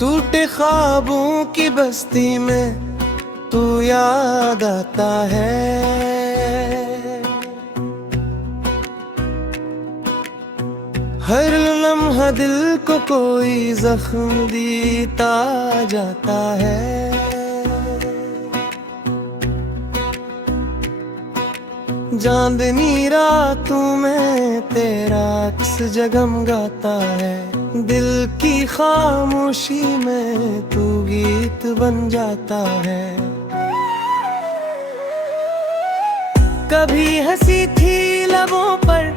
टूटे ख्वाबों की बस्ती में तू याद आता है। हर लम्हा दिल को कोई जख्म देता जाता है। चांदनी रातों में तेरा अक्स जगमगाता है। दिल की खामोशी में तू गीत बन जाता है। कभी हंसी थी लबों पर,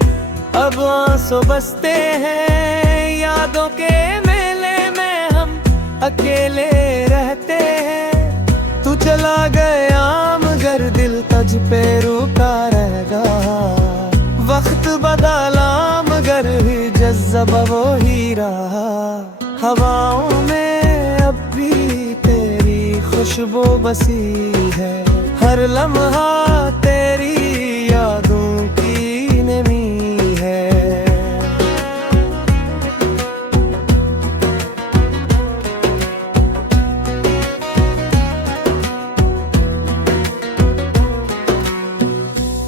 अब आंसू बसते हैं। यादों के मेले में हम अकेले रहते हैं। तू चला गया मगर दिल तुझ पे रुका रहेगा। वक्त बदला मगर ही जज्बा वो ही रहा। हवाओं में अब भी तेरी खुशबू बसी है। हर लम्हा तेरी यादों की नमी है।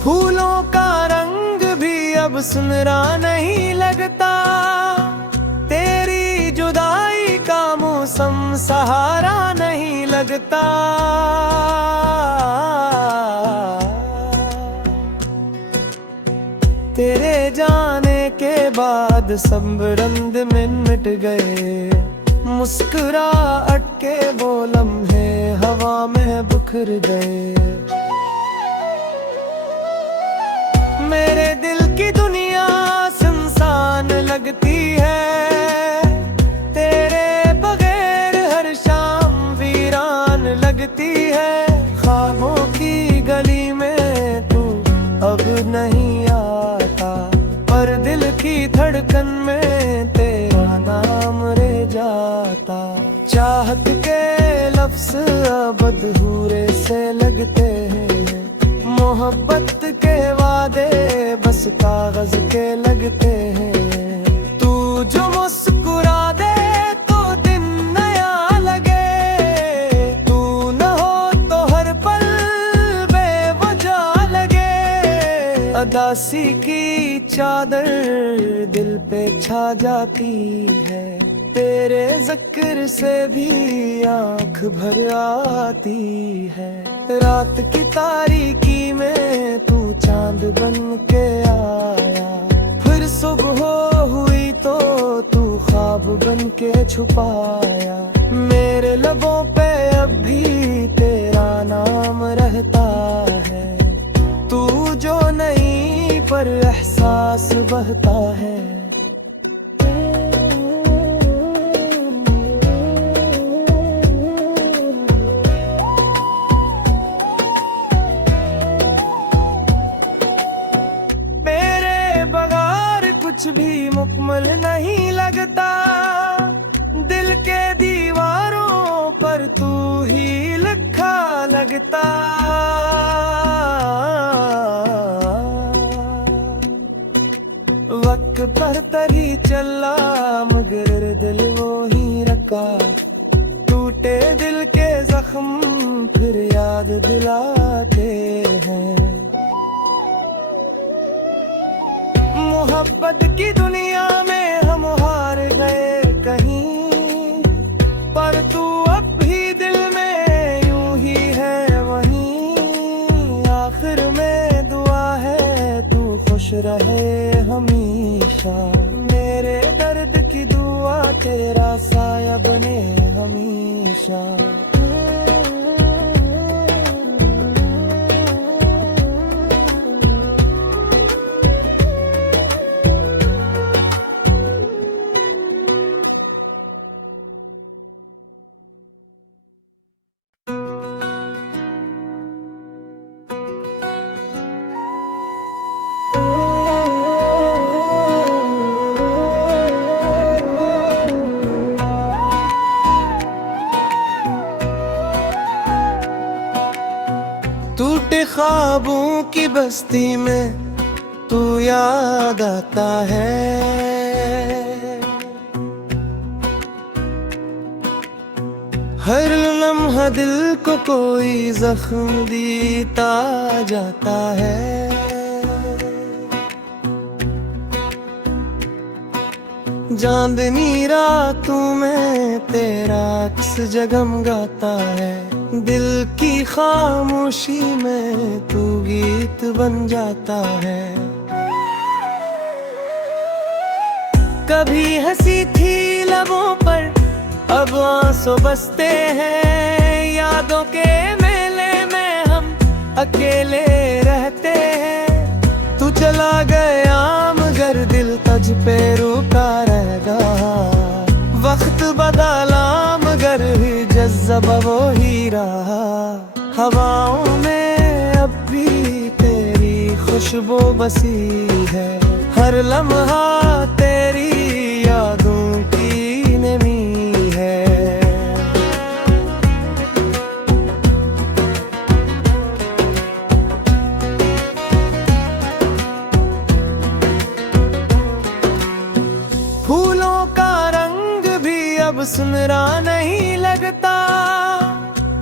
फूलों का रंग भी अब सुनहरा नहीं लगता। तेरी जुदाई का मौसम सहारा नहीं लगता। तेरे जाने के बाद सब रंग में मिट गए। मुस्कुराहट के वो लम्हे हवा में बिखर गए। मेरे दिल की दुनिया सुनसान लगती है। तेरे बगैर हर शाम वीरान लगती है। ख्वाबों की गली में तू अब नहीं आता, पर दिल की धड़कन में तेरा नाम रह जाता। चाहत के लफ्ज़ अब अधूरे से लगते हैं। मोहब्बत के वादे बस कागज के लगते हैं। तू जो मुस्कुरा दे तो दिन नया लगे। तू न हो तो हर पल बेवजह लगे। अदासी की चादर दिल पे छा जाती है। तेरे जिक्र से भी आँख भर आती है। रात की तारीकी में तू चांद बन के आया। फिर सुबह हुई तो तू ख्वाब बन के छुपाया। मेरे लबों पे अब भी तेरा नाम रहता है। तू जो नहीं पर एहसास बहता है। कुछ भी मुकम्मल नहीं लगता। दिल के दीवारों पर तू ही लिखा लगता। वक्त बहतर ही चला मगर दिल वो ही रखा। टूटे दिल के जख्म फिर याद दिलाते हैं। मोहब्बत की दुनिया में हम हार गए कहीं, पर तू अब भी दिल में यूं ही है वहीं। आखिर में दुआ है तू खुश रहे हमेशा। मेरे दर्द की दुआ तेरा साया बने हमेशा। टूटे ख्वाबों की बस्ती में तू याद आता है। हर लम्हा दिल को कोई जख्म देता जाता है। चांदनी रातों में तेरा अक्स जगमगाता है। दिल की खामोशी में तू गीत बन जाता है। कभी हंसी थी लबों पर, अब आंसू बसते हैं। यादों के मेले में हम अकेले रहते हैं। तू चला गया मगर दिल तुझ पे रुका रहेगा। वक्त बदला मगर ही जज्बा वो ही रहा। हवाओं में अब भी तेरी खुशबू बसी है। हर लम्हा तेरी यादों की नमी है। फूलों का रंग भी अब सुनहरा नहीं लगता।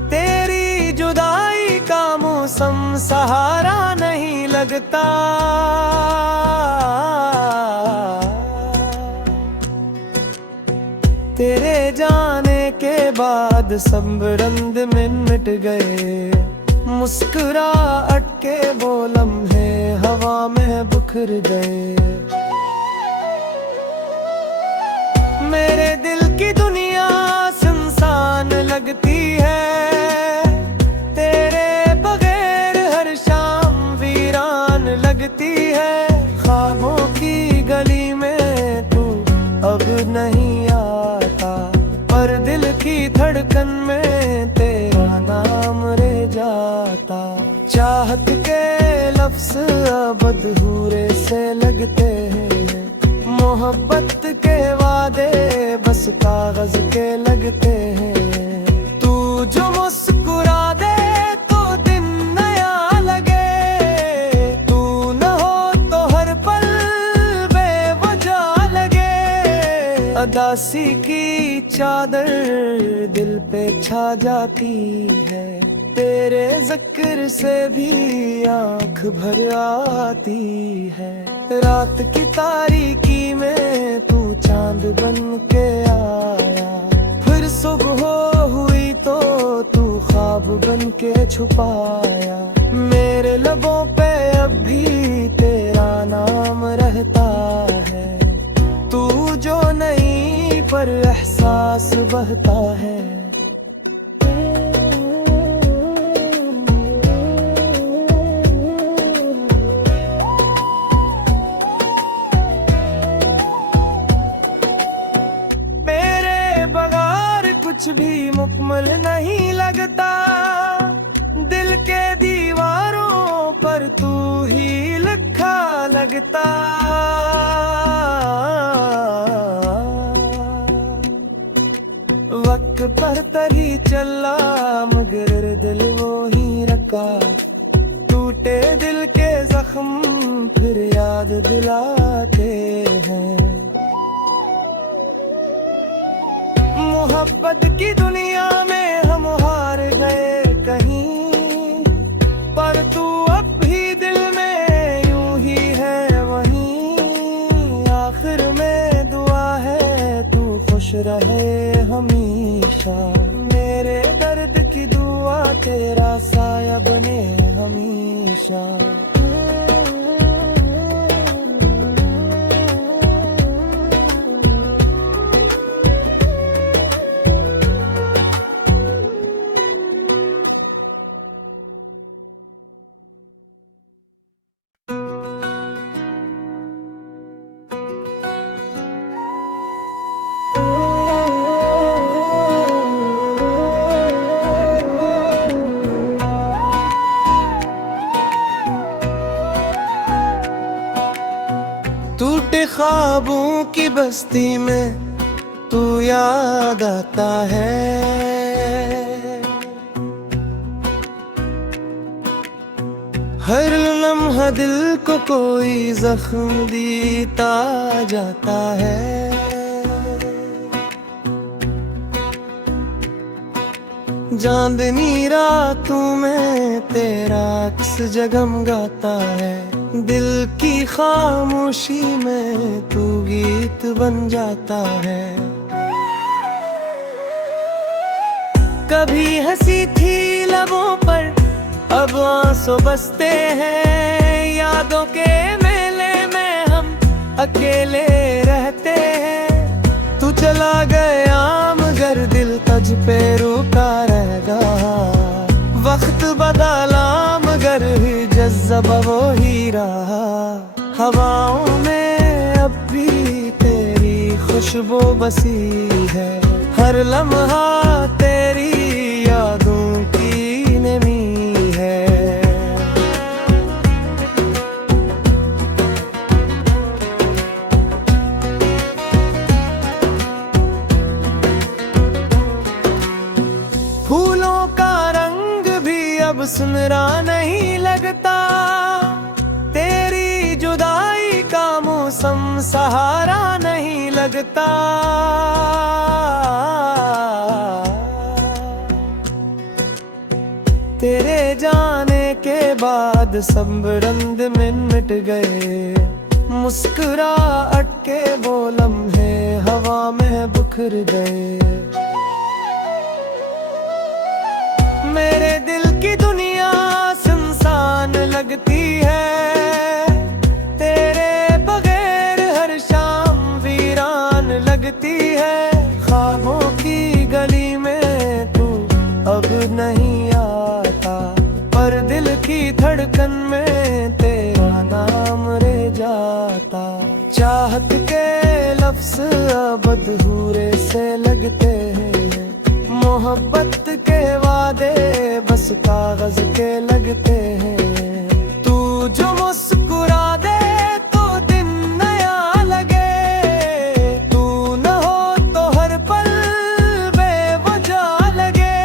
तेरी जुदाई का मौसम सहारा नहीं लगता। तेरे जाने के बाद सब रंग में मिट गए। मुस्कुराहट के वो लम्हे हवा में बिखर गए। मेरे दिल की दुनिया सुनसान लगती है। तेरे बगैर हर शाम वीरान लगती है। ख्वाबों की गली में तू अब नहीं आता, पर दिल की धड़कन में तेरा नाम रह जाता। चाहत के लफ्ज़ अब अधूरे से लगते हैं। मोहब्बत के वादे बस कागज के लगते हैं। तू जो मुस्कुरा दे तो दिन नया लगे। तू न हो तो हर पल बेवजह लगे। अदासी की चादर दिल पे छा जाती है। तेरे जिक्र से भी आँख भर आती है। रात की तारीकी में तू चांद बन के आया। फिर सुबह हुई तो तू ख्वाब बन के छुपाया। मेरे लबों पे अब भी तेरा नाम रहता है। तू जो नहीं पर एहसास बहता है। कुछ भी मुकम्मल नहीं लगता। दिल के दीवारों पर तू ही लिखा लगता। वक्त बरतर ही चला मगर दिल वो ही रखा। टूटे दिल के जख्म फिर याद दिलाते हैं। मोहब्बत की दुनिया में हम हार गए कहीं, पर तू अब भी दिल में यूं ही है वहीं। आखिर में दुआ है तू खुश रहे हमेशा। मेरे दर्द की दुआ तेरा साया बने हमेशा। टूटे ख्वाबों की बस्ती में तू याद आता है। हर लम्हा दिल को कोई जख्म देता जाता है। चांदनी रातों में तेरा अक्स जगमगाता है, दिल की खामोशी में तू गीत बन जाता है। कभी हंसी थी लबों पर, अब आंसू बसते हैं। यादों के मेले में हम अकेले रहते हैं। तू चला गया मगर दिल तुझ पे रुका रहेगा। वक्त बदला मगर ही जज्बा वो ही रहा। हवाओं में अब भी तेरी खुशबू बसी है, हर लम्हा तेरी यादों की नमी है। फूलों का रंग भी अब सुनहरा नहीं लगता। तेरी जुदाई का मौसम सहारा नहीं लगता। तेरे जाने के बाद सब रंग में मिट गए। मुस्कुराहट के वो लम्हे हवा में बिखर गए। मेरे दिल की दुनिया सुनसान लगती है। तेरे बगैर हर शाम वीरान लगती है। ख्वाबों की गली में तू अब नहीं आता, पर दिल की धड़कन में तेरा नाम रह जाता। चाहत के लफ्ज़ अब अधूरे से लगते हैं। मोहब्बत के वादे बस कागज के लगते हैं। तू जो मुस्कुरा दे तो दिन नया लगे। तू न हो तो हर पल बेवजह लगे।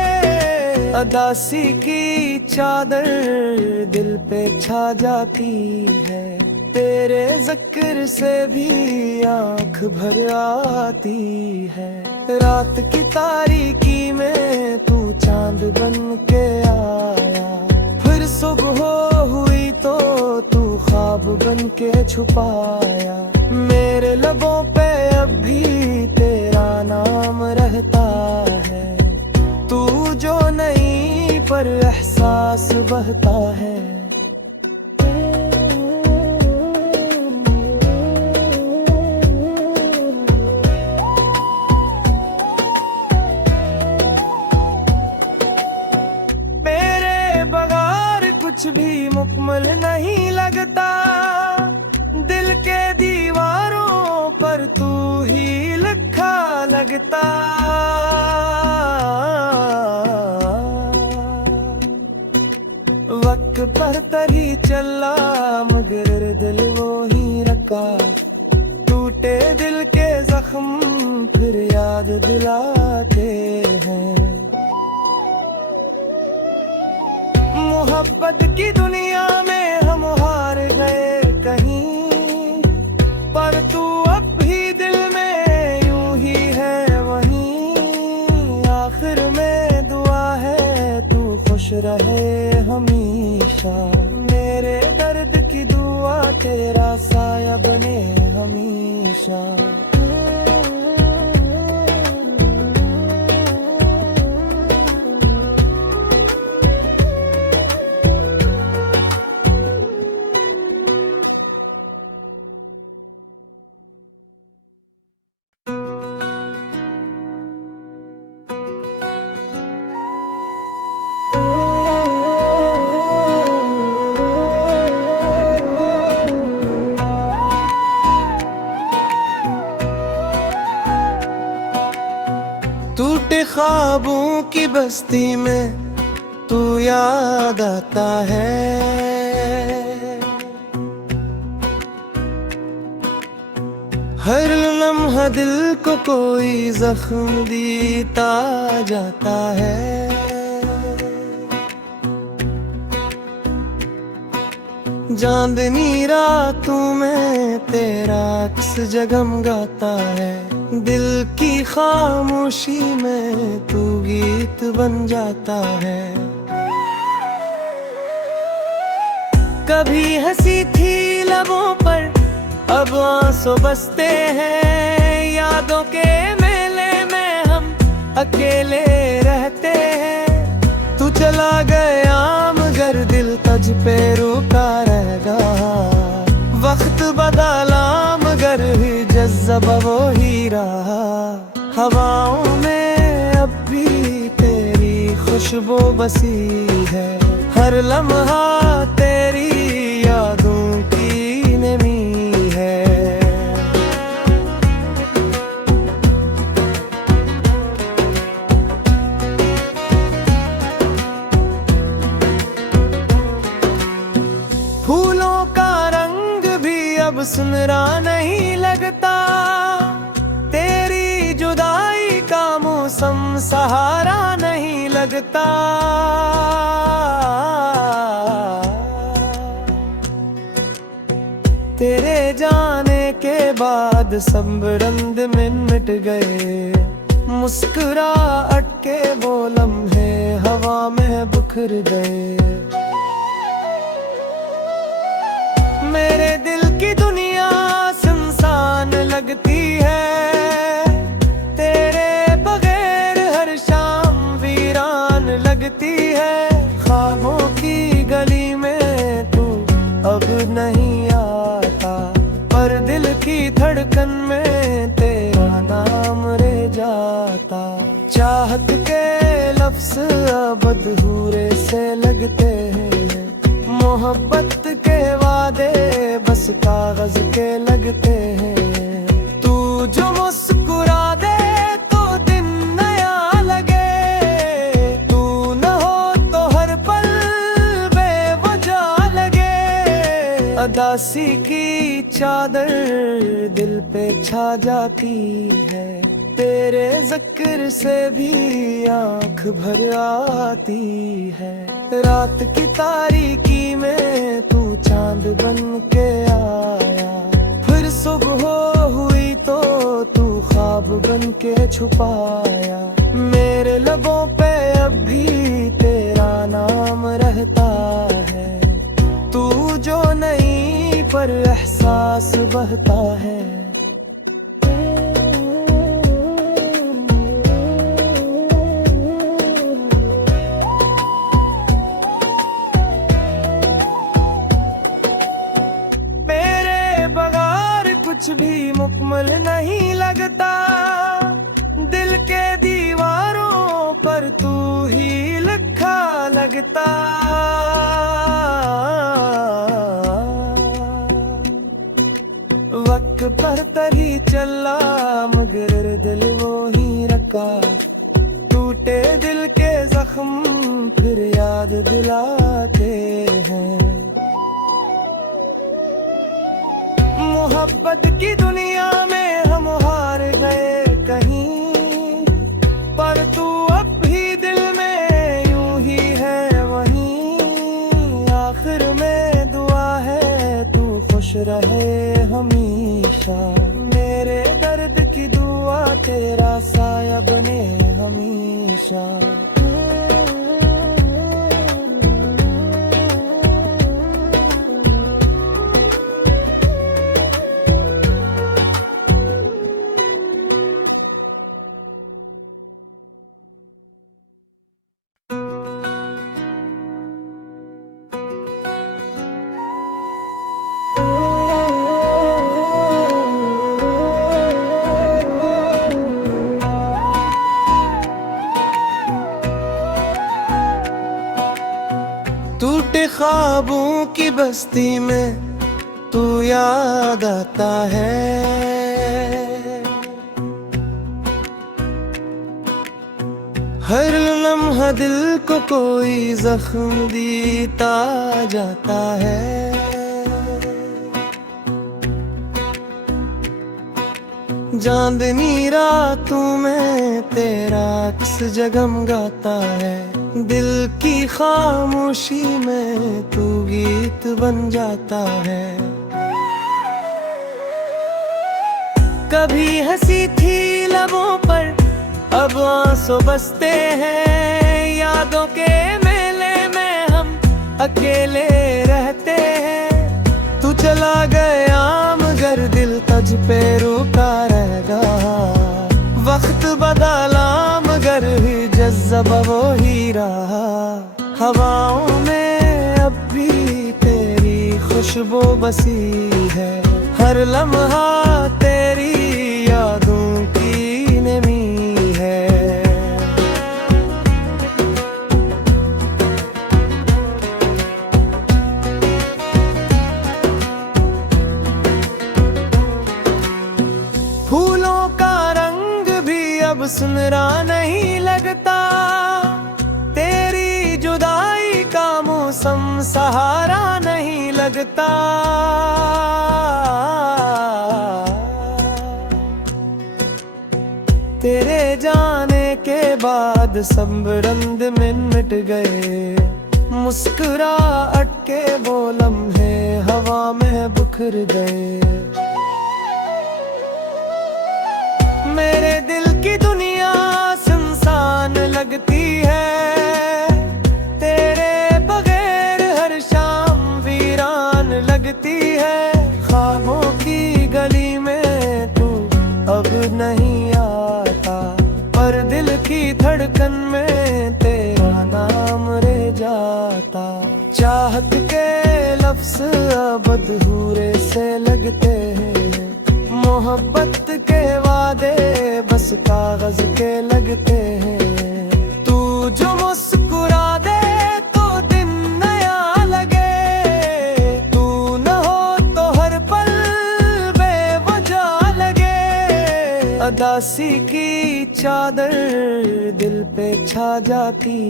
अदासी की चादर दिल पे छा जाती है। तेरे जिक्र से भी आँख भर आती है। रात की तारीकी में तू चांद बन के आया। फिर सुबह हुई तो तू ख्वाब बन के छुपाया। मेरे लबों पे अब भी तेरा नाम रहता है। तू जो नहीं पर एहसास बहता है। कुछ भी मुकम्मल नहीं लगता। दिल के दीवारों पर तू ही लिखा लगता। वक्त पर तरी चला मगर दिल वो ही रखा। टूटे दिल के जख्म फिर याद दिलाते हैं। मोहब्बत की दुनिया में हम हार गए कहीं, पर तू अब भी दिल में यूं ही है वहीं। आखिर में दुआ है तू खुश रहे हमेशा। मेरे दर्द की दुआ तेरा साया बने हमेशा। टूटे ख्वाबों की बस्ती में तू याद आता है। हर लम्हा दिल को कोई जख्म देता जाता है। चांदनी रातों में तेरा अक्स जगमगाता है। दिल की खामोशी में तू गीत बन जाता है। कभी हंसी थी लबों पर, अब आंसू बसते हैं। यादों के मेले में हम अकेले रहते हैं। तू चला गया मगर दिल तुझ पे रुका रहेगा। वक्त बदला मगर ही जज्बा वो ही रहा। हवाओं में अब भी तेरी खुशबू बसी है। हर लम्हा तेरी यादों की नमी है। फूलों का रंग भी अब सुनहरा नहीं लगता। तेरी जुदाई का मौसम सहारा नहीं लगता। तेरे जाने के बाद सब रंग में मिट गए। मुस्कुराहट के वो लम्हे हवा में बिखर गए। मेरे दिल की दुनिया सुनसान लगती है। तेरे बगैर हर शाम वीरान लगती है। ख्वाबों की गली में तू अब नहीं आता, पर दिल की धड़कन में तेरा नाम रह जाता। चाहत के लफ्ज़ अब अधूरे से लगते हैं। मोहब्बत के वादे बस कागज के लगते हैं। तू जो मुस्कुरा दे तो दिन नया लगे। तू न हो तो हर पल बेवजह लगे। अदासी की चादर दिल पे छा जाती है। तेरे ज़िक्र से भी आँख भर आती है। रात की तारीकी में तू चांद बन के आया। फिर सुबह हुई तो तू ख्वाब बन के छुपाया। मेरे लबों पे अब भी तेरा नाम रहता है। तू जो नहीं पर एहसास बहता है। कुछ भी मुकम्मल नहीं लगता। दिल के दीवारों पर तू ही लिखा लगता। वक्त बरतर ही चला मगर दिल वो ही रखा। टूटे दिल के जख्म फिर याद दिलाते हैं। मोहब्बत की दुनिया में हम हार गए कहीं, पर तू अब भी दिल में यूं ही है वहीं। आखिर में दुआ है तू खुश रहे हमेशा। मेरे दर्द की दुआ तेरा साया बने हमेशा। टूटे ख्वाबों की बस्ती में तू याद आता है। हर लम्हा दिल को कोई जख्म देता जाता है। चांदनी रातों में तेरा अक्स जगमगाता है। दिल की खामोशी में तू गीत बन जाता है। कभी हंसी थी लबों पर, अब आंसू बसते हैं, यादों के मेले में हम अकेले रहते हैं। तू चला गया मगर दिल तुझ पे रुका रहेगा। वक्त बदला मगर ही जज्बा वो ही रहा। हवाओं में अब भी तेरी खुशबू बसी है, हर लम्हा तेरी यादों की नमी है। फूलों का रंग भी अब सुनहरा नहीं लगता, तेरी जुदाई का मौसम सहारा नहीं लगता। तेरे जाने के बाद सब रंग में मिट गए, मुस्कुराहट के वो लम्हे हवा में बिखर गए। मेरे दिल की दुनिया सुनसान लगती है, तेरे बगैर हर शाम वीरान लगती है। ख्वाबों की गली में तू अब नहीं आता, पर दिल की धड़कन में तेरा नाम रह जाता। चाहत के लफ्ज़ अब अधूरे से लगते हैं, मोहब्बत के वादे बस कागज के लगते हैं। तू जो मुस्कुरा दे तो दिन नया लगे, तू न हो तो हर पल बेवजह लगे। अदासी की चादर दिल पे छा जाती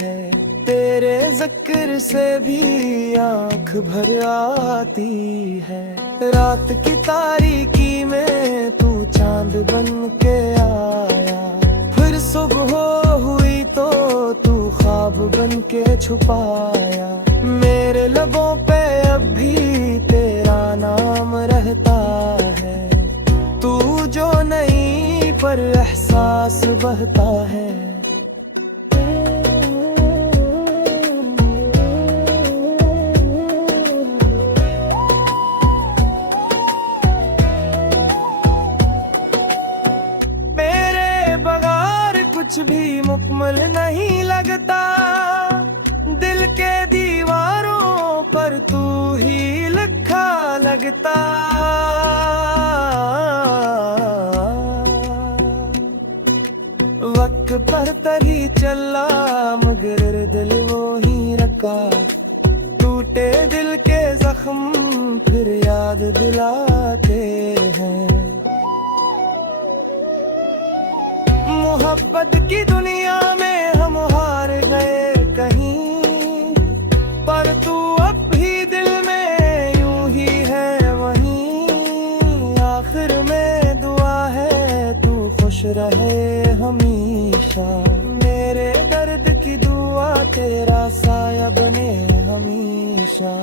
है, तेरे ज़िक्र से भी आँख भर आती है। रात की तारीकी में तू चांद बन के आया, फिर सुबह हुई तो तू ख्वाब बन के छुपाया। मेरे लबों पे अब भी तेरा नाम रहता है, तू जो नहीं पर एहसास बहता है। कुछ भी मुकम्मल नहीं लगता, दिल के दीवारों पर तू ही लिखा लगता। वक्त पर तरी चला मगर दिल वो ही रखा, टूटे दिल के जख्म फिर याद दिलाते हैं। मोहब्बत की दुनिया में हम हार गए कहीं, पर तू अब भी दिल में यूं ही है वहीं। आखिर में दुआ है तू खुश रहे हमेशा, मेरे दर्द की दुआ तेरा साया बने हमेशा।